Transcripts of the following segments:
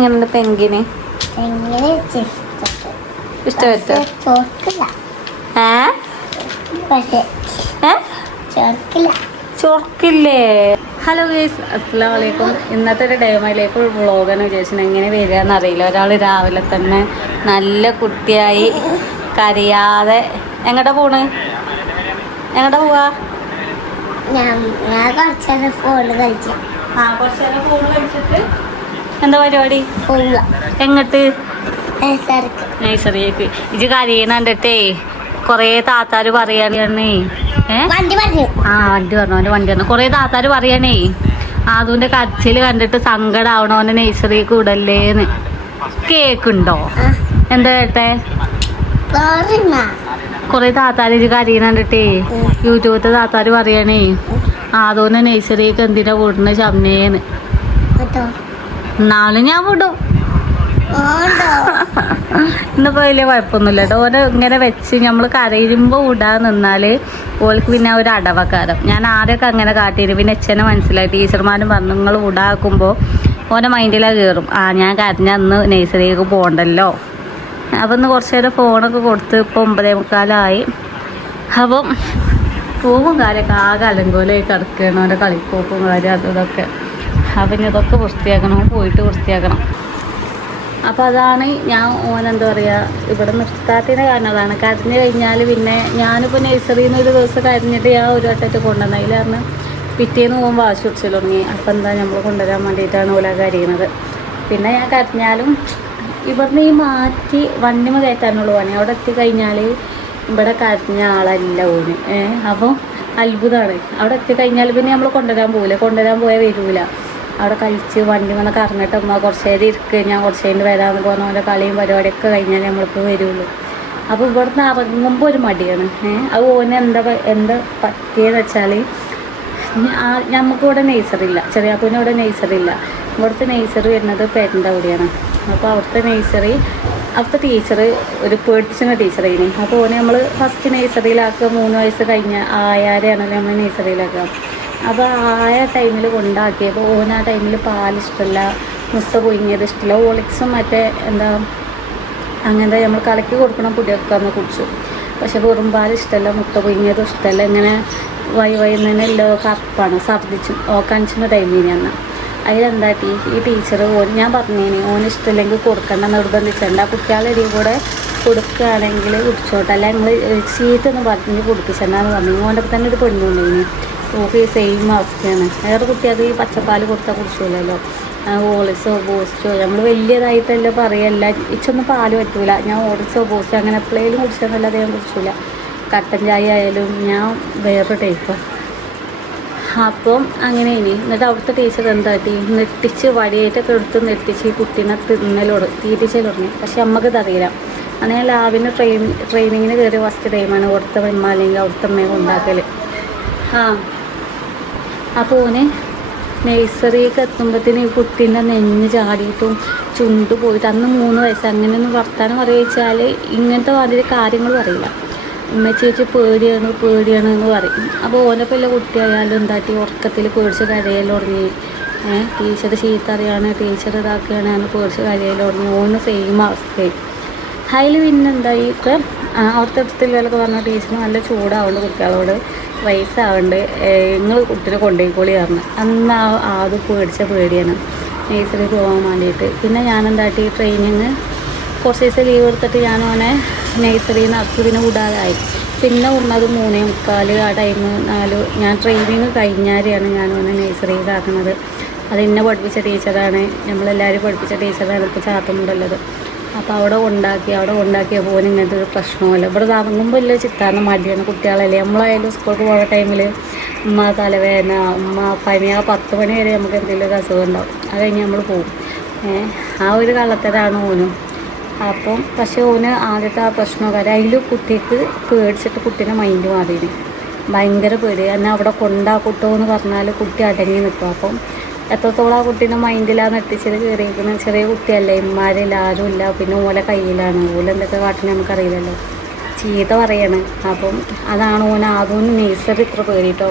എങ്ങനെയുണ്ട് പെങ്കിന്? ഇഷ്ടപ്പെട്ടു. ചൊർക്കില്ലേ? Hello guys, അസ്സലാമു അലൈക്കും. ഇന്നത്തെ ഒരു ഡേ മൈ ലൈഫ് വ്ളോഗെന്ന് വിചാരിച്ചാൽ എങ്ങനെ വരികയെന്ന് അറിയില്ല. ഒരാൾ രാവിലെ തന്നെ നല്ല കുട്ടിയായി കരയാതെ എങ്ങോട്ടാ പോണ്? എങ്ങോട്ടാ പോവാ? കുറച്ചേരം ഫോണ് കളിച്ചിട്ട് എന്താ പരിപാടി? എങ്ങട്ട്? നഴ്സറിയേക്ക്. ഇജ് കരയണ കണ്ടിട്ടേ കൊറേ താത്താര് പറയാണേ. വണ്ടി പറഞ്ഞു. വണ്ടി അവന്റെ വണ്ടി പറഞ്ഞു. കൊറേ താത്താര് പറയാനേ ആദൂന്റെ കരച്ചില് കണ്ടിട്ട് സങ്കടാവണോ അവന്റെ നഴ്സറിക്ക് വിടല്ലേന്ന്. കേക്കുണ്ടോ? എന്താ കേട്ടെ? കൊറേ താത്താര് ഇജ് കരയണ കണ്ടിട്ടേ യൂട്യൂബത്തെ താത്താര് പറയാനേ ആദൂന്റെ നഴ്സറിക്ക് എന്തിനാ വിടുന്ന ചമ്മേന്ന്. എന്നാലും ഞാൻ വിടും. ഇന്നിപ്പോ വലിയ കുഴപ്പമൊന്നുമില്ല കേട്ടോ. ഓനെ ഇങ്ങനെ വെച്ച് നമ്മൾ കരയുമ്പോൾ വിടാൻ നിന്നാല് ഓൾക്ക് പിന്നെ ഒരു അടവക്കാരം. ഞാൻ ആദ്യമൊക്കെ അങ്ങനെ കാട്ടിയിരുന്നു. പിന്നെ അച്ഛനെ മനസ്സിലായി. ടീച്ചർമാരും പറഞ്ഞു നിങ്ങൾ വിടാക്കുമ്പോൾ ഓൻ്റെ മൈൻഡിലാണ് കയറും. ഞാൻ കരഞ്ഞ അന്ന് നഴ്സറിക്ക് പോകണ്ടല്ലോ. അപ്പം ഇന്ന് കുറച്ച് നേരം ഫോണൊക്കെ കൊടുത്ത് ഇപ്പോൾ 9:45. അപ്പം പൂവും കാര്യമൊക്കെ ആകെ അലങ്കോലമായി കിടക്കുകയാണ്. ഓൻ്റെ കളിപ്പോക്കും കാര്യം അതും ഇതൊക്കെ. അപ്പം ഇതൊക്കെ വൃത്തിയാക്കണം, പോയിട്ട് വൃത്തിയാക്കണം. അപ്പോൾ അതാണ് ഞാൻ ഓനെന്താ പറയുക ഇവിടെ നിർത്താത്തതിന് കാരണം. അതാണ് കരഞ്ഞു കഴിഞ്ഞാൽ പിന്നെ ഞാനിപ്പോൾ നഴ്സറിയിൽ നിന്ന് ഒരു ദിവസം കരഞ്ഞിട്ട് ഞാൻ ഒരു വട്ടമായിട്ട് കൊണ്ടുവന്നത്. അതിൽ കാരണം പിറ്റേന്ന് പോകുമ്പോൾ വാശി പിടിച്ചു തുടങ്ങി. അപ്പം എന്താ നമ്മൾ കൊണ്ടുവരാൻ വേണ്ടിയിട്ടാണ് ഓല കരയുന്നത്. പിന്നെ ഞാൻ കരഞ്ഞാലും ഇവിടുന്ന് ഈ മാറ്റി വണ്ടിമ കയറ്റാനുള്ളൂ പണി. അവിടെ എത്തിക്കഴിഞ്ഞാൽ ഇവിടെ കരഞ്ഞ ആളല്ല ഓന്. അപ്പോൾ അത്ഭുതമാണ്. അവിടെ എത്തിക്കഴിഞ്ഞാൽ പിന്നെ നമ്മൾ കൊണ്ടുവരാൻ പോകില്ല. കൊണ്ടുവരാൻ പോയാൽ വരില്ല. അവിടെ കളിച്ച് വണ്ടി വന്ന് കറങ്ങിട്ട് അമ്മ കുറച്ച് നേരം ഇരിക്കുക, ഞാൻ കുറച്ച് നേരം വരാമെന്ന് പറഞ്ഞ പോലെ കളിയും പരിപാടിയൊക്കെ കഴിഞ്ഞാൽ നമ്മളിപ്പോൾ വരുള്ളൂ. അപ്പോൾ ഇവിടുന്ന് ഇറങ്ങുമ്പോൾ ഒരു മടിയാണ്. അത് ഓന് എന്താ പറ്റിയെന്ന് വെച്ചാൽ നമുക്കിവിടെ നഴ്സറി ഇല്ല. ചെറിയാപ്പൂന് ഇവിടെ നഴ്സറി ഇല്ല. ഇവിടുത്തെ നഴ്സറി വരുന്നത് പേരൻ്റെ അവിടെയാണ്. അപ്പോൾ അവിടുത്തെ നഴ്സറി അവിടുത്തെ ടീച്ചർ ഒരു പേടിച്ചിൻ്റെ ടീച്ചറായിന്. അപ്പോൾ ഓനെ നമ്മൾ ഫസ്റ്റ് നഴ്സറിയിലാക്കുക 3 വയസ്സ് കഴിഞ്ഞ ആയാരെയാണല്ലോ നമ്മൾ നഴ്സറിയിലാക്കുക. അപ്പോൾ ടൈമിൽ കൊണ്ടാക്കിയപ്പോൾ ഓന് ആ ടൈമിൽ പാലിഷ്ടമല്ല, മുട്ട പൊയിങ്ങിയത് ഇഷ്ടമല്ല. ഓളിക്സും മറ്റേ എന്താ അങ്ങനത്തെ നമ്മൾ കലക്കി കൊടുക്കണം പൊടിയൊക്കെ അന്ന് കുടിച്ചു. പക്ഷെ വെറും പാൽ ഇഷ്ടമല്ല, മുട്ട പൊയിങ്ങിയതും ഇഷ്ടമല്ല. ഇങ്ങനെ വൈകുന്നേരം എല്ലാം കറുപ്പാണ്, ഛർദ്ദിച്ചും ഓക്കാനിച്ചുന്ന ടൈമിന് അന്ന്. അതിലെന്താട്ടി ഈ ടീച്ചർ ഞാൻ പറഞ്ഞേന് ഓന് ഇഷ്ടമില്ലെങ്കിൽ കൊടുക്കണ്ട നിർബന്ധിച്ചിട്ടുണ്ട്. ആ കുട്ടികളുടെ ഇടയിൽ കൂടെ കൊടുക്കുകയാണെങ്കിൽ കുടിച്ചോട്ടെ, അല്ല നിങ്ങൾ ചീത്തൊന്നും പറഞ്ഞ് കുടിപ്പിച്ചെന്നാന്ന് പറഞ്ഞു. ഓൻ്റെ തന്നെ ഒരു പെണ്ണുണ്ടേന്. ഓക്ക് സെയിം അവസ്ഥയാണ്. വേറെ കുട്ടികൾക്ക് ഈ പച്ചപ്പാൽ കൊടുത്താൽ കുടിച്ചില്ലല്ലോ. ഓളിസോ ബൂസ്റ്റോ നമ്മൾ വലിയതായിട്ടല്ലോ പറയല്ല. ഇച്ചൊന്നും പാല് പറ്റൂല. ഞാൻ ഓളിസോ ബൂസ്റ്റോ അങ്ങനെ എപ്പോഴേലും കുടിച്ചെന്നല്ലാതെ ഞാൻ കുടിച്ചില്ല. കട്ടൻ ചായ ആയാലും ഞാൻ വേറൊരു ടൈപ്പാണ്. അപ്പം അങ്ങനെ ഇനി എന്നിട്ട് അവിടുത്തെ ടീച്ചർ എന്താട്ടി നെട്ടിച്ച് വടിയായിട്ടൊക്കെ എടുത്ത് നെട്ടിച്ച് ഈ കുട്ടീനെ തീറ്റിച്ചൽ തുടങ്ങി. പക്ഷെ നമുക്കിതറിയില്ല. അന്ന് ഞാൻ ലാബിന് ട്രെയിനിങ്ങിന് കയറിയ ഫസ്റ്റ് ടൈമാണ് അവിടുത്തെ അമ്മ അല്ലെങ്കിൽ അവിടുത്തെ അമ്മയെ ഉണ്ടാക്കൽ. അപ്പോൾ ഓന് നഴ്സറിക്ക് എത്തുമ്പോഴത്തേന് ഈ കുട്ടീൻ്റെ നെഞ്ഞ് ചാടിയിട്ടും ചുണ്ട് പോയിട്ട് അന്ന് 3 വയസ്സ്. അങ്ങനെയൊന്നും വർത്താനം പറയുക ഇങ്ങനത്തെ മാതിരി കാര്യങ്ങൾ പറയില്ല. ഉമ്മച്ചേച്ചി പേടിയാണ് എന്ന് പറയും. അപ്പോൾ ഓനപ്പോൾ എല്ലാ കുട്ടിയായാലും എന്താട്ടി ഉറക്കത്തിൽ പേടിച്ച് കരയൽ തുടങ്ങി. ടീച്ചർ ചീത്ത അറിയാണ്, ടീച്ചർ ഇതാക്കുകയാണ്, ഞാൻ പേടിച്ച് കരയൽ തുടങ്ങി. ഓന് സെയിം അവസ്ഥയായി. അതിൽ പിന്നെ എന്തായിട്ട് അവിടുത്തെ അടുത്തുള്ളവരൊക്കെ പറഞ്ഞ ടീച്ചർ നല്ല ചൂടാവുന്നുണ്ട് കുട്ടികളോട്. വയസ്സാവുന്നുണ്ട്, നിങ്ങൾ കുട്ടീനെ കൊണ്ടുപോയിക്കോളി പറഞ്ഞു. അന്ന് അത് പേടിയാണ് നഴ്സറി പോകാൻ വേണ്ടിയിട്ട്. പിന്നെ ഞാനെന്താട്ടി ട്രെയിനിങ് കുറച്ച് ദിവസം ലീവ് എടുത്തിട്ട് ഞാൻ ഓനെ നഴ്സറിയിൽ നിന്ന് ഇറക്കി പിന്നെ വിടാതായി. പിന്നെ ഉള്ളത് 3:45 ആ ടൈം 4 ഞാൻ ട്രെയിനിങ് കഴിഞ്ഞാരെയാണ് ഞാൻ ഓനെ നഴ്സറിയിലാക്കുന്നത്. അത് എന്നെ പഠിപ്പിച്ച ടീച്ചറാണ്, നമ്മളെല്ലാവരും പഠിപ്പിച്ച ടീച്ചറാണ് ഇപ്പോൾ ചാത്തമുണ്ടുള്ളത്. അപ്പോൾ അവിടെ ഉണ്ടാക്കിയ പോലെ ഇങ്ങനത്തെ ഒരു പ്രശ്നമല്ല. ഇവിടെ ഇറങ്ങുമ്പോൾ ഇല്ല ചിത്താറിന് മടിയാണ് കുട്ടികളല്ലേ. നമ്മളായാലും സ്കൂൾക്ക് പോകുന്ന ടൈമിൽ ഉമ്മ തലവേദന, ഉമ്മ പനി, 10 മണി വരെ നമുക്ക് എന്തെങ്കിലും ഒരു അസുഖം ഉണ്ടാവും. അത് കഴിഞ്ഞ് നമ്മൾ പോകും. ആ ഒരു കള്ളത്തരാണ് ഓനും. അപ്പം പക്ഷേ ഓന് ആദ്യത്തെ ആ പ്രശ്നമൊക്കെ അതിൽ കുട്ടിക്ക് പേടിച്ചിട്ട് കുട്ടീനെ മൈൻഡ് മാറിയിന്. ഭയങ്കര പേടി. എന്നാൽ അവിടെ കൊണ്ടാക്കൂട്ടോ എന്ന് പറഞ്ഞാൽ കുട്ടി അടങ്ങി നിൽക്കും. അപ്പം എത്രത്തോളം ആ കുട്ടീനെ മൈൻഡിലാണ് നെട്ടിച്ചത് കയറിയിരിക്കുന്നത്. ചെറിയ കുട്ടിയല്ലേ, ഇമ്മാരിൽ ആരും ഇല്ല, പിന്നെ ഓലെ കയ്യിലാണ്. ഓലെന്തൊക്കെ കാട്ടിന് നമുക്കറിയില്ലല്ലോ. ചീത്ത പറയാണ്. അപ്പം അതാണ് ഓൻ ആദ്യം നേഴ്സറി ഇത്ര പേടിട്ടോ.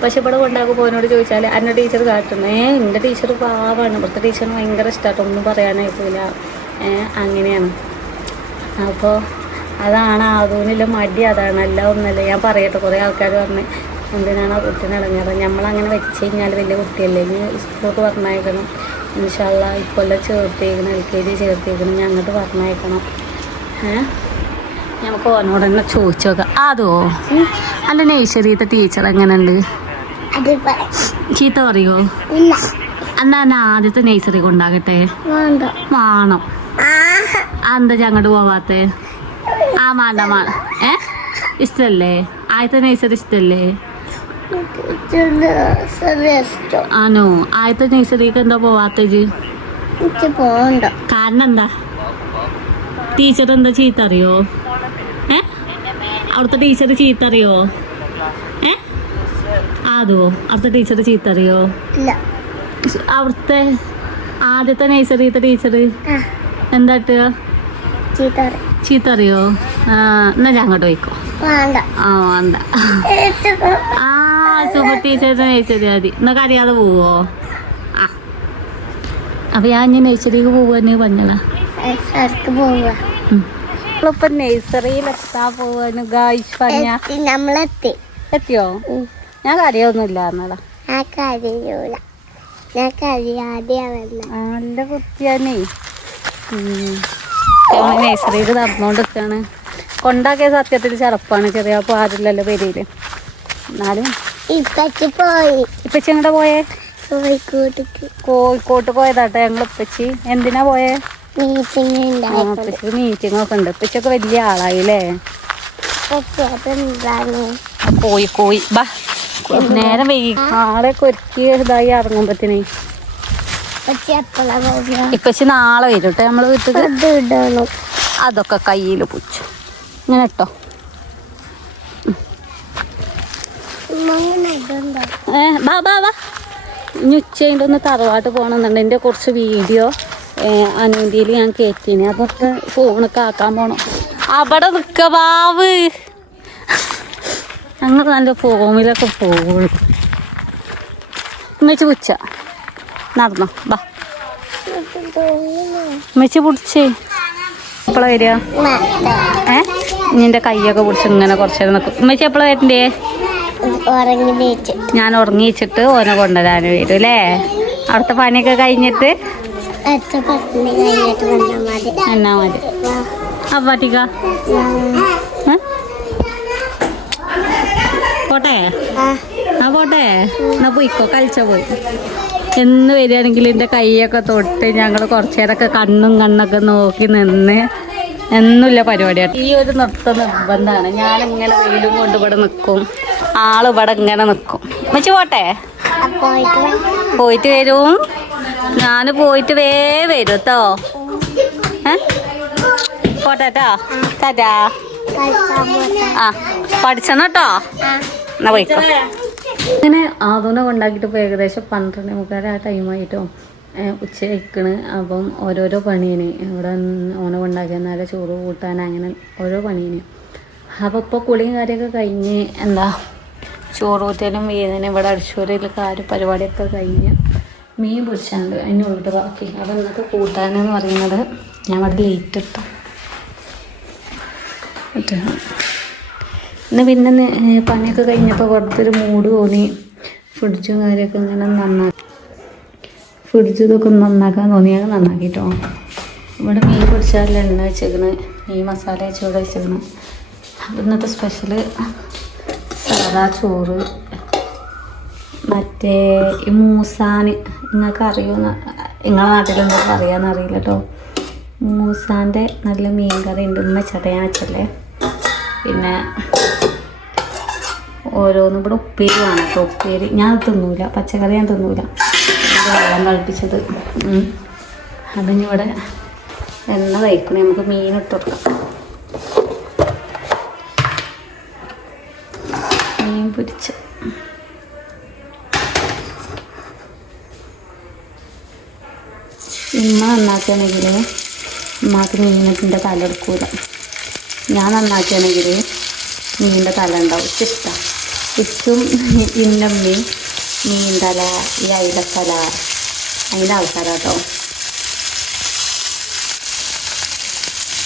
പക്ഷെ ഇവിടെ കൊണ്ടാക്കുമ്പോൾ ഓനോട് ചോദിച്ചാൽ എൻ്റെ ടീച്ചർ കാട്ടുന്നു, എൻ്റെ ടീച്ചർ പാവാണ്, ഇവിടുത്തെ ടീച്ചറിന് ഭയങ്കര ഇഷ്ടമാട്ടോ, ഒന്നും പറയാനായിട്ടില്ല. അങ്ങനെയാണ്. അപ്പോൾ അതാണ് ആദൂനില്ല മടി, അതാണ്, അല്ല ഒന്നല്ല. ഞാൻ പറയട്ടെ, കുറേ ആൾക്കാർ പറഞ്ഞ് എന്തിനാണ് ആ കുട്ടീനെ ഇറങ്ങിയത്, നമ്മളങ്ങനെ വെച്ച് കഴിഞ്ഞാൽ വലിയ കുട്ടിയല്ലേ, ഇനി സ്കൂൾക്ക് പറഞ്ഞയക്കണം. ഇൻഷാ അള്ളാ ഇക്കൊല്ലം ചേർത്തേക്കണം, LKG ചേർത്തേക്കണം, ഞാൻ അങ്ങോട്ട് പറഞ്ഞയക്കണം. നമുക്ക് ഓനോട് തന്നെ ചോദിച്ചു നോക്കാം. അതോ അല്ല നഴ്സറിയത്തെ ടീച്ചർ എങ്ങനെയുണ്ട്, ചീത്ത പറയോ? എന്നാ ആദ്യത്തെ നഴ്സറി കൊണ്ടാകട്ടെ? വേണം. എന്താ അങ്ങോട്ട് പോവാത്തെ? വേണ്ട. ഇഷ്ടല്ലേ ആദ്യത്തെ നഴ്സറി? ഇഷ്ടല്ലേ? ആണോ? ആദ്യത്തെ നഴ്സറിക്ക് എന്താ പോവാത്തത്? കാരണം എന്താ? ടീച്ചർ എന്താ ചീത്ത അറിയോ? അവിടുത്തെ ടീച്ചർ ചീത്ത അറിയോ? അതോ അവിടുത്തെ ടീച്ചർ ചീത്ത അറിയോ? അവിടുത്തെ ആദ്യത്തെ നഴ്സറിത്തെ ടീച്ചർ എന്താട്ട് ചീത്ത അറിയോ? എന്നാ ഞാൻ അങ്ങോട്ട് പോയിക്കോ. വേണ്ട. സൂപ്പർ ടീച്ചറിന്റെ നഴ്സറി മതി. എന്നൊക്കെ അറിയാതെ പോവോ? അപ്പൊ ഞാൻ ഇനി നഴ്സറിക്ക് പോവാന്ന് പറഞ്ഞതാ. നമ്മളിപ്പോ നഴ്സറിയിലെത്താൻ പോവാന് ഗായ്സ് പറഞ്ഞ എത്തിയോ? ഞാൻ കരയൊന്നുമില്ല എന്നതാ. നല്ല കുട്ടിയാണേ. നഴ്സറിയിൽ നടന്നുകൊണ്ടിരിക്കാണ്. കൊണ്ടാക്കിയ സത്യത്തിൽ ചടപ്പാണ്, ചെറിയ ആരില്ലല്ലോ പെരയില്. എന്നാലും ഇപ്പച്ചി എങ്ങോട്ടാ പോയേ? കോഴിക്കോട്ട് പോയതാട്ടെ ഞങ്ങൾ. ഇപ്പച്ചി എന്തിനാ പോയേ? മീറ്റിംഗ് ഒക്കെ ഉണ്ട്. ഇപ്പച്ചൊക്കെ വലിയ ആളായില്ലേ? കോഴി ബാ നേരം വൈകി ആളെയൊക്കെ ഒരുക്കി ഇതായി ഇറങ്ങുമ്പത്തിനേ. ഇപ്പച്ചി നാളെ വരും കേട്ടോ നമ്മള് വീട്ടിൽ. അതൊക്കെ കയ്യിൽ പിടിച്ചു ഇങ്ങനെ കേട്ടോ. ബാ ഇനി ഉച്ചയിൻ്റെ ഒന്ന് തറവാട്ട് പോകണമെന്നുണ്ട്. എൻ്റെ കുറച്ച് വീഡിയോ അനുവിൻ്റെയിൽ ഞാൻ കയറ്റീനെ, അതൊക്കെ ഫോണൊക്കെ ആക്കാൻ പോണം. അവിടെ നിൽക്ക ബാവ്, ഞങ്ങൾ നല്ല ഫോമിലൊക്കെ പോകുള്ളൂ. ഉമ്മച്ചി പുച്ച നടന്നോ, ബാ ഉമ്മച്ചി പിടിച്ചേ. എപ്പോഴാ വരിക? നിന്റെ കൈയൊക്കെ പിടിച്ച് ഇങ്ങനെ കുറച്ച് നേരം നിൽക്കും. ഉമ്മച്ചി എപ്പോഴാ വരണ്ടേ? ഞാൻ ഉറങ്ങിച്ചിട്ട് ഓനെ കൊണ്ടുവരാൻ വരും അല്ലേ? അവിടുത്തെ പണിയൊക്കെ കഴിഞ്ഞിട്ട് എന്നാ മതി. അപ്പാട്ടിക്ക പോട്ടെ? പോട്ടെ എന്നാ പോയിക്കോ, കളിച്ചോ പോയി. എന്ന് വരികയാണെങ്കിൽ എൻ്റെ കൈയൊക്കെ തൊട്ട് ഞങ്ങൾ കുറച്ചു നേരമൊക്കെ കണ്ണൊക്കെ നോക്കി നിന്ന് എന്നുമില്ല പരിപാടിയാണ്. ഈ ഒരു നൃത്തം നിർബന്ധമാണ്. ഞാനിങ്ങനെ വെയിലും കൊണ്ട് ഇവിടെ നിൽക്കും, ആളിവിടെ ഇങ്ങനെ നിൽക്കും. വെച്ച് പോട്ടെ? പോയിട്ട് വരും. ഞാൻ പോയിട്ട് വരും കേട്ടോ. പോട്ടെ കേട്ടോ. ടാറ്റാ. പഠിച്ചണം കേട്ടോ. എന്നാ പോയിക്കോ. ഇങ്ങനെ ആദൂനെ കൊണ്ടാക്കിയിട്ട് ഇപ്പോൾ ഏകദേശം 12:45 ആ ടൈമായിട്ടോ. ഉച്ച കഴിക്കണ്. അപ്പം ഓരോരോ പണീന് ഇവിടെ ഓനെ കൊണ്ടാക്കി എന്നാലും ചോറ് കൂട്ടാൻ അങ്ങനെ ഓരോ പണീന്. അപ്പോൾ ഇപ്പോൾ കുളിയും കാര്യമൊക്കെ കഴിഞ്ഞ് എന്താ ചോറ് കൂറ്റാനും വീതിനും ഇവിടെ അടിച്ചോരയിൽ പരിപാടിയൊക്കെ കഴിഞ്ഞ് മീൻ പൊരിച്ചാണ്ട് അതിന് ഉള്ളിട്ട് ബാക്കി. അപ്പോൾ ഇന്നത്തെ കൂട്ടാനെന്ന് പറയുന്നത് ഞാൻ അവിടെ ലേറ്റ് ഇട്ടു. ഇന്ന് പിന്നെ പണിയൊക്കെ കഴിഞ്ഞപ്പോൾ വെറുതെ ഒരു മൂഡ് തോന്നി. ഫ്രിഡ്ജും കാര്യമൊക്കെ ഇങ്ങനെ ഫ്രിഡ്ജ് ഇതൊക്കെ നന്നാക്കാൻ തോന്നിയാൽ നന്നാക്കിട്ടോ. ഇവിടെ മീൻ പൊരിച്ചാൽ എണ്ണ വെച്ചേക്കണ്, മീൻ മസാല വെച്ച് ഇവിടെ വെച്ചേക്കണ്. അപ്പം ഇന്നത്തെ സ്പെഷ്യൽ സാധാ ചോറ്. മറ്റേ ഈ മൂസാന് നിങ്ങൾക്ക് അറിയുമെന്ന്, നിങ്ങളെ നാട്ടിലെന്താ പറയാമെന്നറിയില്ല കേട്ടോ. മൂസാൻ്റെ നല്ല മീൻ കറി ഉണ്ട്, ഉമ്മ ചടയാൻ വെച്ചല്ലേ. പിന്നെ ഓരോന്നും ഇവിടെ ഉപ്പേരി വേണം കേട്ടോ. ഉപ്പേരി ഞാൻ തിന്നൂല, പച്ചക്കറി ഞാൻ തിന്നൂല. വെള്ളം കളിപ്പിച്ചത് അതിനിവിടെ എണ്ണ തയ്ക്കണേ. നമുക്ക് മീൻ ഇട്ട് കൊടുക്കാം. മീൻ പൊരിച്ച് ഉമ്മ നന്നാക്കുകയാണെങ്കിൽ ഉമ്മാക്ക് മീനത്തിൻ്റെ തല എടുക്കൂല. ഞാൻ നന്നാക്കുകയാണെങ്കിൽ മീനിൻ്റെ തല ഉണ്ടാവും ഇഷ്ടമാണ്. ഇച്ചും ഇന്നമ്മയും മീൻ തല, ഈ അയിലത്തല അതിൻ്റെ ആൾക്കാരാട്ടോ.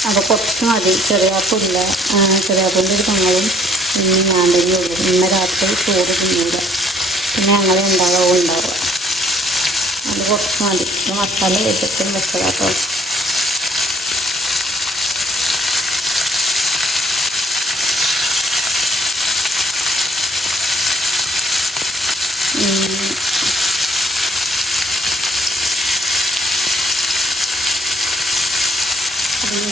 അപ്പോൾ കുറച്ച് മതി. ചെറിയാപ്പില്ല, ചെറിയാപ്പിൻ്റെ ഒരു പെങ്ങളും ഇന്ന് ഞാൻ തന്നെ ഉള്ളൂ. ഇന്ന് രാത്രി ചോറ് തിന്നില്ല, പിന്നെ ഞങ്ങൾ ഉണ്ടാവുക. അത് കുറച്ച് മതി. ഇത് മസാല വെച്ചിട്ടും വെച്ചതാട്ടോ.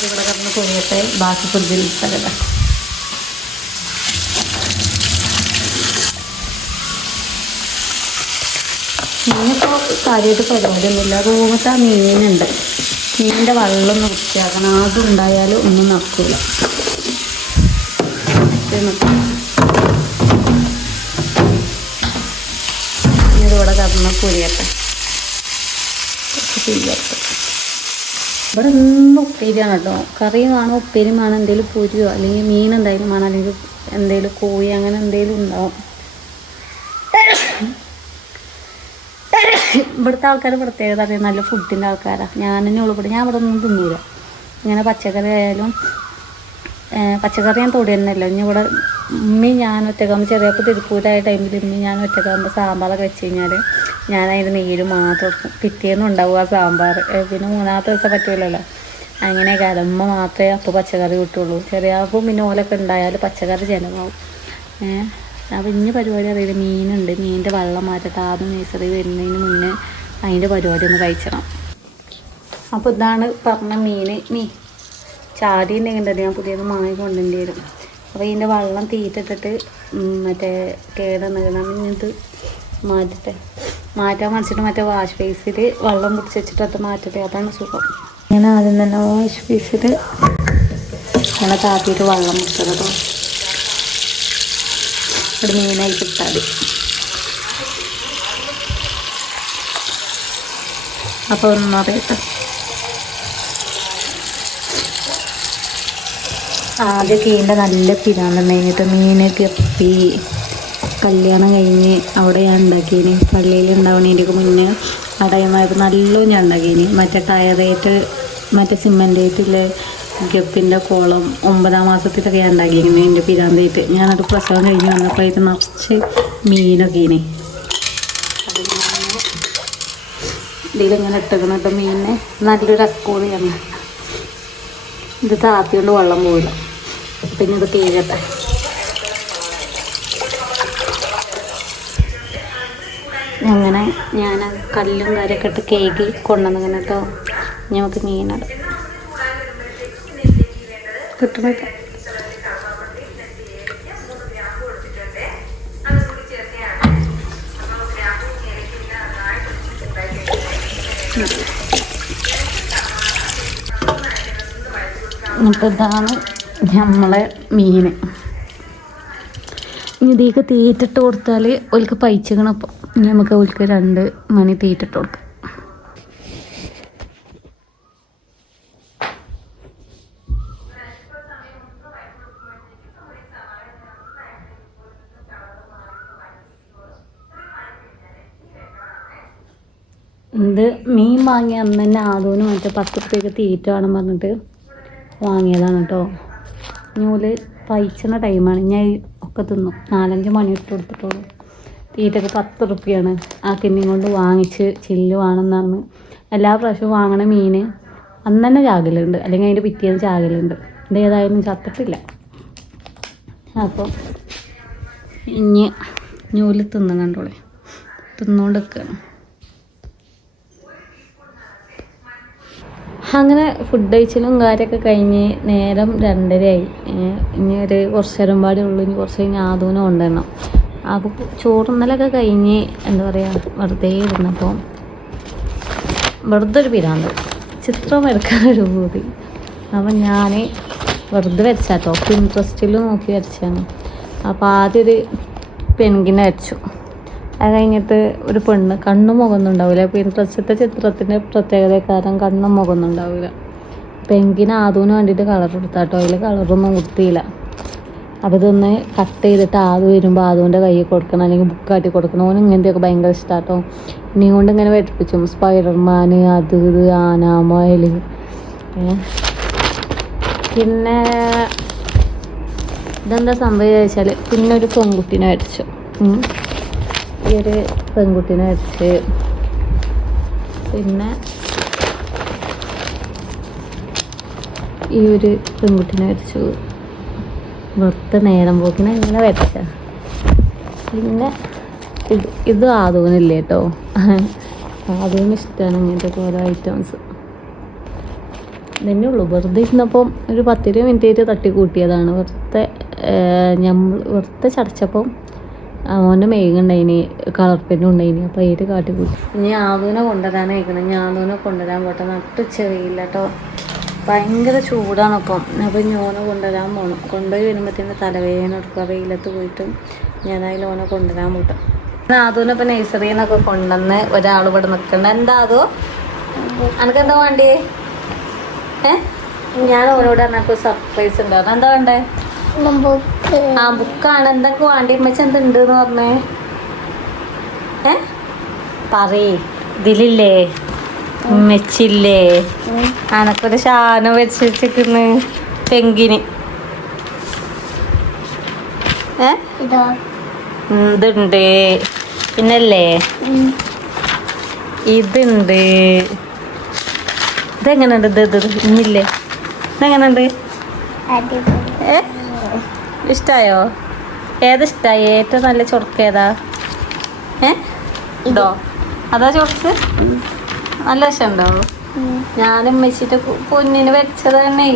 ഇവിടെ കിടന്ന് കൊയ്യട്ടെ, ബാക്കി ഫ്രിഡ്ജിൽ ഇട്ടതല്ല. ഇനിയിപ്പോൾ കാര്യമായിട്ട് പരിപാടിയൊന്നുമില്ല. റൂമത്തെ മീനുണ്ട്, മീനിൻ്റെ വെള്ളം ഒന്ന് വൃത്തിയാക്കണം. അതുണ്ടായാലും ഒന്നും നടക്കില്ല. ഇതിവിടെ കിടന്ന് പൊരിയട്ടെ. തീയട്ടെ. ഇവിടെ ഒന്നും ഉപ്പേരിയാണ് കേട്ടോ. കറി കാണും, ഉപ്പേരി വേണം, എന്തെങ്കിലും പൊരിയോ അല്ലെങ്കിൽ മീൻ എന്തായാലും വേണം, അല്ലെങ്കിൽ എന്തെങ്കിലും കോഴി അങ്ങനെ എന്തെങ്കിലും ഉണ്ടാവും. ഇവിടുത്തെ ആൾക്കാർ പ്രത്യേകത അറിയാം, നല്ല ഫുഡിൻ്റെ ആൾക്കാരാണ്. ഞാൻ തന്നെ ഉള്ളു. ഞാൻ ഇവിടെ ഒന്നും തിന്നൂല. ഇങ്ങനെ പച്ചക്കറി ആയാലും പച്ചക്കറി ഞാൻ തൊടി തന്നെയല്ലോ. ഇനി ഇവിടെ ഉമ്മി ഞാൻ ഒറ്റക്കാകുമ്പോൾ ചെറിയപ്പോൾ തിരുപ്പൂരായ ടൈമിൽ ഉമ്മി ഞാൻ ഒറ്റക്കാകുമ്പോൾ സാമ്പാറൊക്കെ വെച്ച് കഴിഞ്ഞാൽ ഞാൻ അതിൻ്റെ നീര് മാത്രം എടുക്കും. പിറ്റേന്നും ഉണ്ടാവും ആ സാമ്പാർ. പിന്നെ മൂന്നാമത്തെ ദിവസം പറ്റുമല്ലോ. അങ്ങനെയൊക്കെ ഉമ്മ മാത്രമേ അപ്പോൾ പച്ചക്കറി കിട്ടുള്ളൂ. ചെറിയാകുമ്പോൾ പിന്നെ ഓലൊക്കെ ഉണ്ടായാൽ പച്ചക്കറി ചിലവാകും. അപ്പോൾ ഇനി പരിപാടി അറിയില്ല. മീനുണ്ട്, മീനിൻ്റെ വെള്ളം മാറ്റട്ടെ. ആദ്യം നേഴ്സറി വരുന്നതിന് മുന്നേ അതിൻ്റെ പരിപാടി ഒന്ന് കഴിച്ചണം. അപ്പോൾ ഇതാണ് പറഞ്ഞ മീൻ ചാടിയുണ്ടെങ്കിൽ ഞാൻ പുതിയത് വാങ്ങി കൊണ്ടുവരേണ്ടി വരും. അപ്പോൾ ഇതിൻ്റെ വെള്ളം തീറ്റിട്ടിട്ട് മറ്റേ കേടുന്നിടണം. ഇത് മാറ്റാൻ മറിച്ചിട്ട് മറ്റേ വാഷ് ബേസിൽ വെള്ളം പിടിച്ച് വെച്ചിട്ട് അത് മാറ്റട്ടെ. അതാണ് സുഖം. ഞാൻ ആദ്യം തന്നെ വാഷ് ബേസിൽ ഇങ്ങനെ താത്തിയിട്ട് വെള്ളം മുട്ടതോ ഒരു മീനായി കിട്ടാതെ. അപ്പോൾ ഒന്നറിയട്ടെ. ആദ്യമൊക്കെ ഇതിൻ്റെ നല്ല പിരാന്തുണ്ടായിട്ട് മീനെ ഗപ്പി കല്യാണം കഴിഞ്ഞ് അവിടെ ഞാൻ ഉണ്ടാക്കിയതിന്. പള്ളിയിൽ ഉണ്ടാവുന്നതിൻ്റെയൊക്കെ മുന്നേ ആ ടൈമായപ്പോൾ നല്ലോണം ഞാൻ ഉണ്ടാക്കിയതിന്. മറ്റേ ടയറേറ്റ് മറ്റേ സിമെൻറ്റേറ്റിൽ ഗപ്പിൻ്റെ കോളം 9ാം മാസത്തിലൊക്കെ ഞാൻ ഉണ്ടാക്കിയിരുന്നു. എൻ്റെ പിരാന്തായിട്ട് ഞാനത് പ്രസവം കഴിഞ്ഞ് വന്നപ്പോൾ ഇത് നിറച്ച് മീനൊക്കെ ഇനി ഇതിലിങ്ങനെ ഇട്ടേക്കണം കേട്ടോ. മീനിനെ നല്ലൊരു അക്കോളിയാണ്. ഇത് താത്തിയോണ്ട് വെള്ളം പോയില്ല. പിന്നെ ഇത് തീരട്ടെ. അങ്ങനെ ഞാൻ കല്ലും കാര്യമൊക്കെ ഇട്ട് കേക്ക് കൊണ്ടുവന്നിങ്ങനെ കേട്ടോ. നമുക്ക് മീനിടാം. കിട്ടണില്ല. അപ്പോൾ ഇതാണ് നമ്മളെ മീൻ. ഇനി ഇതിലേക്ക് തീറ്റിട്ട് കൊടുത്താൽ ഓൽക്ക് പൈച്ചിക്കണം. അപ്പം ഇനി നമുക്ക് ഓൽക്ക് 2 മണി തീറ്റിട്ട് കൊടുക്കാം. ഇത് മീൻ വാങ്ങിയ അന്ന് തന്നെ ആദൂന് മറ്റേ 10 രൂപയ്ക്ക് തീറ്റ വേണം പറഞ്ഞിട്ട് വാങ്ങിയതാണ് കേട്ടോ. ഞൂല് പൈച്ചണ ടൈമാണ്. ഞാൻ ഒക്കെ തിന്നു. 4-5 മണി ഇട്ട് കൊടുത്തിട്ടുള്ളൂ. തീറ്റക്ക് 10 രൂപയാണ്. ആ കിണ്ണിയും കൊണ്ട് വാങ്ങിച്ച് ചില്ല് വേണമെന്ന് പറഞ്ഞ് എല്ലാ പ്രാവശ്യവും വാങ്ങണ മീൻ അന്ന് തന്നെ ചാകലുണ്ട്, അല്ലെങ്കിൽ അതിൻ്റെ പിറ്റേന്ന് ചാകലുണ്ട്. ഇതേതായാലും ചത്തിട്ടില്ല. അപ്പോൾ ഇനി ഞൂല് തിന്നണ്ടോളെ തിന്നുകൊണ്ട് നിൽക്കുകയാണ്. അങ്ങനെ ഫുഡ് കഴിച്ചലും കാര്യമൊക്കെ കഴിഞ്ഞ് നേരം 2:30 ഇനി ഒരു കുറച്ച് നേരം പാടെ ഉള്ളൂ. ഇനി കുറച്ച് കഴിഞ്ഞ് ആദൂനെ കൊണ്ടുവരണം. അപ്പോൾ ചോറുന്നലൊക്കെ കഴിഞ്ഞ് എന്താ പറയുക വെറുതെ ഇരുന്നപ്പോൾ വെറുതെ ഒരു പിരാന്ത് ചിത്രം വരക്കാനൊരു പൂതി. അപ്പം ഞാൻ വെറുതെ വരച്ചാട്ടോ. പിൻട്രസ്റ്റിൽ നോക്കി വരച്ചാണ്. അപ്പോൾ ആദ്യം ഒരു പെൻഗിനെ വരച്ചു. അത് കഴിഞ്ഞിട്ട് ഒരു പെണ്ണ് കണ്ണും മുഖമൊന്നും ഉണ്ടാവില്ല. പിൻട്രസ്റ്റത്തെ ചിത്രത്തിൻ്റെ പ്രത്യേകത കാരണം കണ്ണും മുഖമൊന്നും ഉണ്ടാവില്ല. പെങ്കിന് ആദൂന് വേണ്ടിയിട്ട് കളർ കൊടുത്താട്ടോ. അതിൽ കളറൊന്നും കൊടുത്തില്ല. അപ്പോൾ ഇതൊന്ന് കട്ട് ചെയ്തിട്ട് ആദു വരുമ്പോൾ ആദുവിൻ്റെ കയ്യിൽ കൊടുക്കണം, അല്ലെങ്കിൽ ബുക്കാട്ടി കൊടുക്കണം. ഓന് ഇങ്ങനത്തെയൊക്കെ ഭയങ്കര ഇഷ്ടമാട്ടോ. ഇനി കൊണ്ട് ഇങ്ങനെ പഠിപ്പിച്ചു സ്പൈഡർമാൻ, അത് ഇത്, ആന, മുയൽ. പിന്നെ ഇതെന്താ സംഭവം ചോദിച്ചാൽ പിന്നെ ഒരു പെൺകുട്ടീനെ അടിച്ചു. ഈ ഒരു പെൺകുട്ടീനെ അടിച്ച് പിന്നെ ഈ ഒരു പെൺകുട്ടീനെ അടിച്ചു. വെറുതെ നേരം പോക്കിനെ ഇങ്ങനെ വരച്ച. പിന്നെ ഇത് ആദൂനില്ലേ കേട്ടോ. ആദൂന് ഇഷ്ടമാണ് ഇങ്ങനത്തെ ഓരോ ഐറ്റംസ്. തന്നെ ഉള്ളൂ. വെറുതെ ഇരുന്നപ്പം ഒരു 10-20 മിനിറ്റ് തട്ടി കൂട്ടിയതാണ്. വെറുതെ ചടച്ചപ്പം അവൻ്റെ മേഘുണ്ടായിനി, കളർ പെന്നും ഉണ്ടായിനി. അപ്പോൾ ഏത് കാട്ടിക്കൂട്ടി. ഇനി ആദൂനെ കൊണ്ടുവരാനായിക്കണം. ഞാൻ ആദൂനെ കൊണ്ടുവരാൻ പോട്ടെ. നട്ടുച്ച വെയില്ല കേട്ടോ, ഭയങ്കര ചൂടാണ് ഇപ്പം. അപ്പം ഓനെ കൊണ്ടുവരാൻ പോകണം. കൊണ്ടുപോയി വരുമ്പോഴത്തേന് തലവേദന എടുക്കുക. വെയിലത്ത് പോയിട്ട് ഞാനതിൽ ഓനെ കൊണ്ടുവരാൻ പോട്ടെ. ആദൂനെ ഇപ്പം നഴ്സറിയിൽ നിന്നൊക്കെ കൊണ്ടുവന്ന് ഒരാൾ ഇവിടെ നിൽക്കണ്ട. എന്താ അതോ എനിക്കെന്താ വേണ്ടി? ഞാൻ ഓനോട് പറഞ്ഞപ്പോൾ സർപ്രൈസ് ഉണ്ടായിരുന്നു. എന്താ വേണ്ടേ? ആ ബുക്കാണ്. എന്തൊക്കെ വേണ്ടി? ഉമ്മച്ചി എന്തുണ്ട് എന്ന് പറഞ്ഞേ? പറയേ. ഇതിലില്ലേ ഉമ്മച്ചില്ലേ അനക്കൊരു ശാനം വെച്ചിരിക്കുന്നു പെങ്കിന്. ഇതുണ്ട്. പിന്നല്ലേ ഇതുണ്ട്. ഇതെങ്ങനെയുണ്ട്? ഇത് ഇന്നില്ലേ? ഇതെങ്ങനെയുണ്ട്? ഇഷ്ടായോ? ഏതിഷ്ടായി? ഏറ്റവും നല്ല ചൊറുക്ക് ഏതാ? ഇതോ? അതാ ചൊറുക്ക്? നല്ല ഇഷ്ടമുണ്ടോ? ഞാനും വെച്ചിട്ട് പൊന്നിന് വെച്ചത് തന്നെ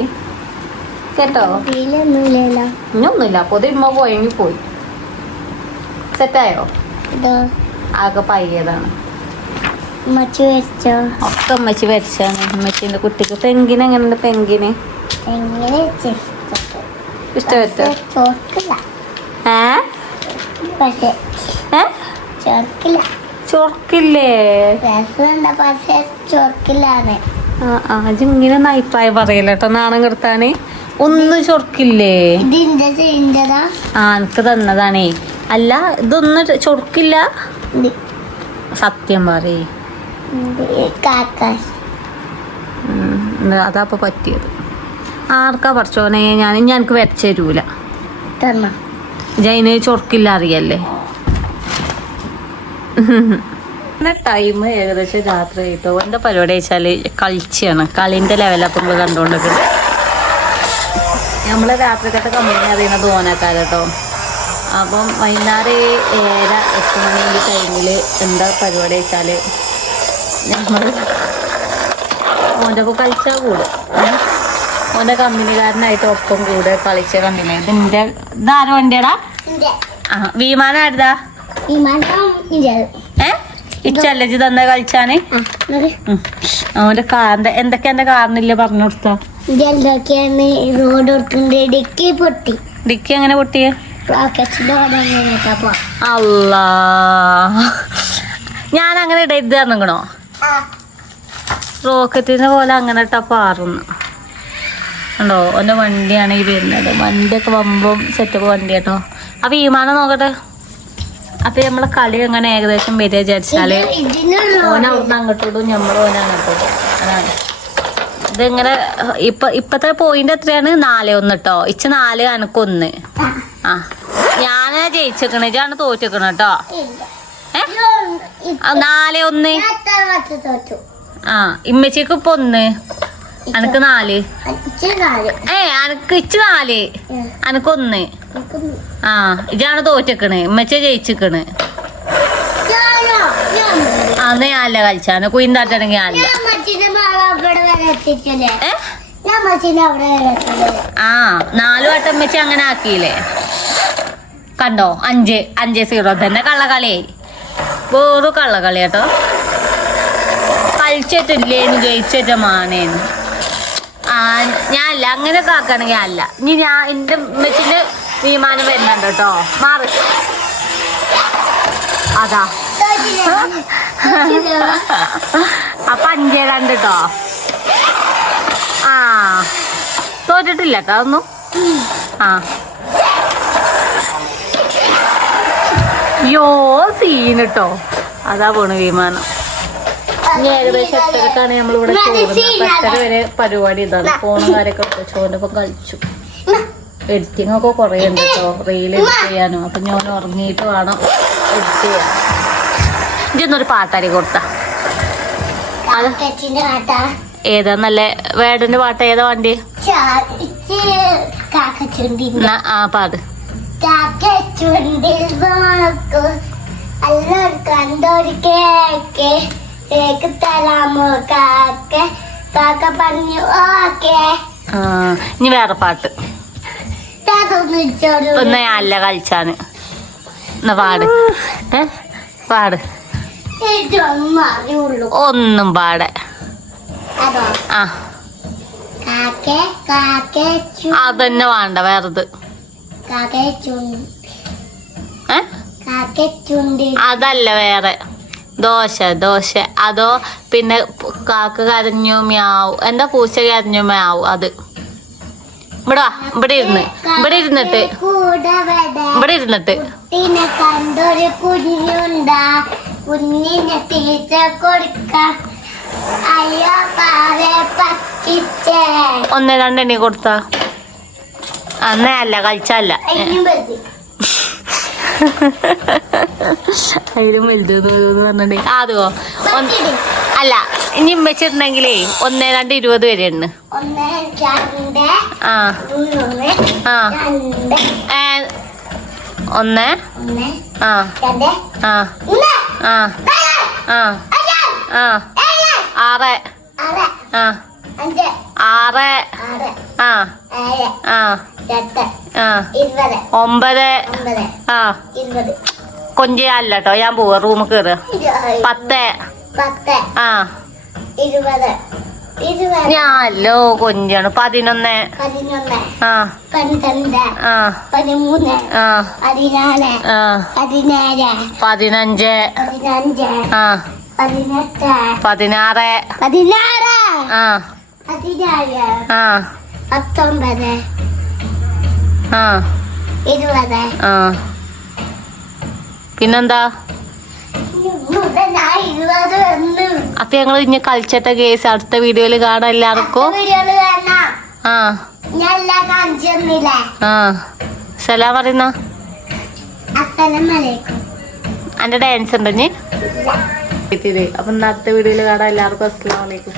കേട്ടോ. ഇനിയൊന്നുമില്ല. പൊതിമ്മ പോയെങ്കിൽ പോയി. സെറ്റായോ? ആകെ പയ്യതാണ്. ഒക്കെ ഉമ്മച്ചി വരച്ചാണ്. ഉമ്മച്ചിന്റെ കുട്ടിക്ക് പെങ്കിന് എങ്ങനെയുണ്ട്? പെങ്കിന് ഇഷ്ടപ്പെട്ടോ? ചൊർക്കില്ലേ? ഇങ്ങനെ അഭിപ്രായം പറയല്ലോ കേട്ടോ. നാണം കെടുത്താന്. ഒന്നും ചൊർക്കില്ലേ? ആ എനിക്ക് തന്നതാണേ. അല്ല ഇതൊന്നും ചൊർക്കില്ല. സത്യം പറയേ. അതാപ്പൊ പറ്റിയത്. ആർക്കാ പഠിച്ചോനെ? ഞാൻ എനിക്ക് വരച്ചു തരൂല. ജൈന് ചൊർക്കില്ല അറിയല്ലേ. ടൈം ഏകദേശം രാത്രി ആയിട്ടോ. എൻ്റെ പരിപാടി വെച്ചാൽ കളിച്ചാണ്. കളിൻ്റെ ലെവലപ്പം നമ്മൾ കണ്ടുകൊണ്ടിരിക്കുന്നത്. നമ്മൾ രാത്രിക്കത്തെ കമ്പനി അറിയുന്നത് ഓനക്കാരട്ടോ. അപ്പം വൈകുന്നേരം 7-8 മണി ഈ ടൈമിൽ എന്താ പരിപാടി വെച്ചാൽ നമ്മൾ ഓൻ്റെ ഒപ്പം കളിച്ചാൽ കൂടും. ഓൻ്റെ കമ്പനിക്കാരനായിട്ട് ഒപ്പം കൂടെ കളിച്ച കണ്ടില്ലേ. ഇതിൻ്റെ ഇതാര വണ്ടിയടാ? വിമാനം ആരുതാ? ഇച്ചല്ലേ ഇത് തന്നെ കളിച്ചാന്? അവന്റെ കാറിന്റെ എന്തൊക്കെയാ എന്റെ കാറിനില്ല പറഞ്ഞു കൊടുത്ത? ഡിക്കി എങ്ങനെ പൊട്ടിയ? അല്ലാ, ഞാൻ അങ്ങനെ ഇടരുത് പറഞ്ഞോ. റോക്കറ്റിനെ പോലെ അങ്ങനെ ഇട്ടാ പാറുന്നു ഉണ്ടോ. ഓൻ്റെ വണ്ടിയാണ് ഈ വരുന്നത്. വണ്ടിയൊക്കെ വമ്പം സെറ്റപ്പ് വണ്ടി കേട്ടോ. ആ വിമാനം നോക്കട്ടെ. അപ്പൊ നമ്മളെ കളി എങ്ങനെ ഏകദേശം വരിക വിചാരിച്ചാല് ഓനവിടുന്ന് അങ്ങോട്ടോടും ഞമ്മളും ഓനെ അങ്ങോട്ടോടും. അതാണ് ഇതെങ്ങനെ. ഇപ്പത്തെ പോയിന്റ് എത്രയാണ്? 4-1 കേട്ടോ. 4 അനക്കൊന്ന്. ആ ഞാനാ ജയിച്ചേക്കണേ, ഇതാണ് തോറ്റേക്കണ കേട്ടോ. 4-1. ആ ഇമ്മച്ചിക്ക് ഇപ്പൊ 1, അനക്ക് 4. അനക്ക് 4, അനക്ക് 1. ആ ഇതാണ് തോറ്റേക്കണ്, ഇമ്മച്ച ജയിച്ചിക്കണ്. അന്ന് ഞാനല്ല കളിച്ചാണ്. കുയിന്താട്ടണെങ്കിൽ ഞാനല്ല. ആ 4 വട്ടം ഇമ്മച്ച അങ്ങനെ ആക്കിയില്ലേ. കണ്ടോ? 5-0 തന്നെ. കള്ളക്കളിയായി. വേറു കള്ളക്കളി കേട്ടോ. കളിച്ചിട്ടില്ലേന്ന് ജയിച്ചിട്ട മാനേന്ന്. ഞാനല്ല അങ്ങനെയൊക്കെ ആക്കുകയാണെങ്കിൽ അല്ല. ഇനി ഞാൻ എൻ്റെ ഉമ്മച്ചിന്റെ വിമാനം വരുന്നുണ്ട് കേട്ടോ. മാറി അതാ. അപ്പൊ 5-2 കേട്ടോ. ആ കേട്ടിട്ടില്ല കേട്ടോ അതൊന്നും. ആ യോ സീൻ കേട്ടോ. അതാ പോണു വിമാനം. ഇനി ഏകദേശം 8:30 നമ്മളിവിടെ ചോറുന്നത്. 8:30 വരെ പരിപാടി ഇതാണ്. ഫോണും കാര്യമൊക്കെ ചോറിനൊപ്പം കളിച്ചു. എഡിറ്റിംഗ് ഒക്കെ കുറേ ഉണ്ട് കേട്ടോ, റീൽ എഡിറ്റ് ചെയ്യാനും. അപ്പം ഞാൻ ഉറങ്ങിയിട്ട് വേണം എഡിറ്റ് ചെയ്യാൻ. ഇതൊന്നൊരു പാട്ടാരി കൊടുത്ത ഏതാ നല്ല വേടന്റെ പാട്ട്? ഏതാ വണ്ടി? ആ പാട്. കണ്ടൊരു കേക്ക് കേക്ക് തരാമോ കാക്ക കാക്ക പറഞ്ഞു ഓക്കെ. ഇനി വേറെ പാട്ട് ഒന്ന് അല്ല കളിച്ചാന്. എന്നാ പാട്. പാട്. ഒന്നും പാടെ. ആ അതന്നെ വേണ്ട വേറത്. അതല്ല വേറെ. ദോശ ദോശ അതോ പിന്നെ കാക്ക കരഞ്ഞു മ്യാവു. എന്താ പൂച്ച കരഞ്ഞു മ്യാവു. അത് ഇവിടെ ഇരുന്നിട്ട് കണ്ടൊരു കുഞ്ഞുണ്ടാ കുഞ്ഞിനെ തീറ്റ കൊടുക്കാം. അയ്യോ പാവെ പറ്റിച്ചേ. 1 2 എണ്ണി കൊടുത്ത അന്നേ അല്ല കളിച്ചല്ല. അതിലും വലുത് പറഞ്ഞിട്ടേ അതോ അല്ല. ഇനി വെച്ചിട്ടുണ്ടെങ്കിലേ 1 2 20 വരെ ഉണ്ട്. 1 2 ആ ആ 1 ആ ആ ആ ആ ആ 6 ആ 6 ആ ആ ആ 9 ആ കൊഞ്ചല്ല കേട്ടോ. ഞാൻ പോവാ റൂമിൽ കയറുക. 10 ആ ഞാനല്ലോ കൊഞ്ചാണ്. 11 ആ ആ ആ 15 ആ 18 ആ 16 ആ 17 ആ ആ 19 ആ 20 ആ പിന്നെന്താ? അപ്പൊ ഞങ്ങള് ഇനി കളിച്ചിട്ട കേസ് അടുത്ത വീഡിയോയിൽ കാണാം എല്ലാവർക്കും. ആ ആ സലാം പറയുന്ന എന്റെ ഡാൻസ് ഉണ്ട് ഇനി. അപ്പൊ അടുത്ത വീഡിയോയിൽ കാണാം എല്ലാവർക്കും. അസ്സലാമു അലൈക്കും.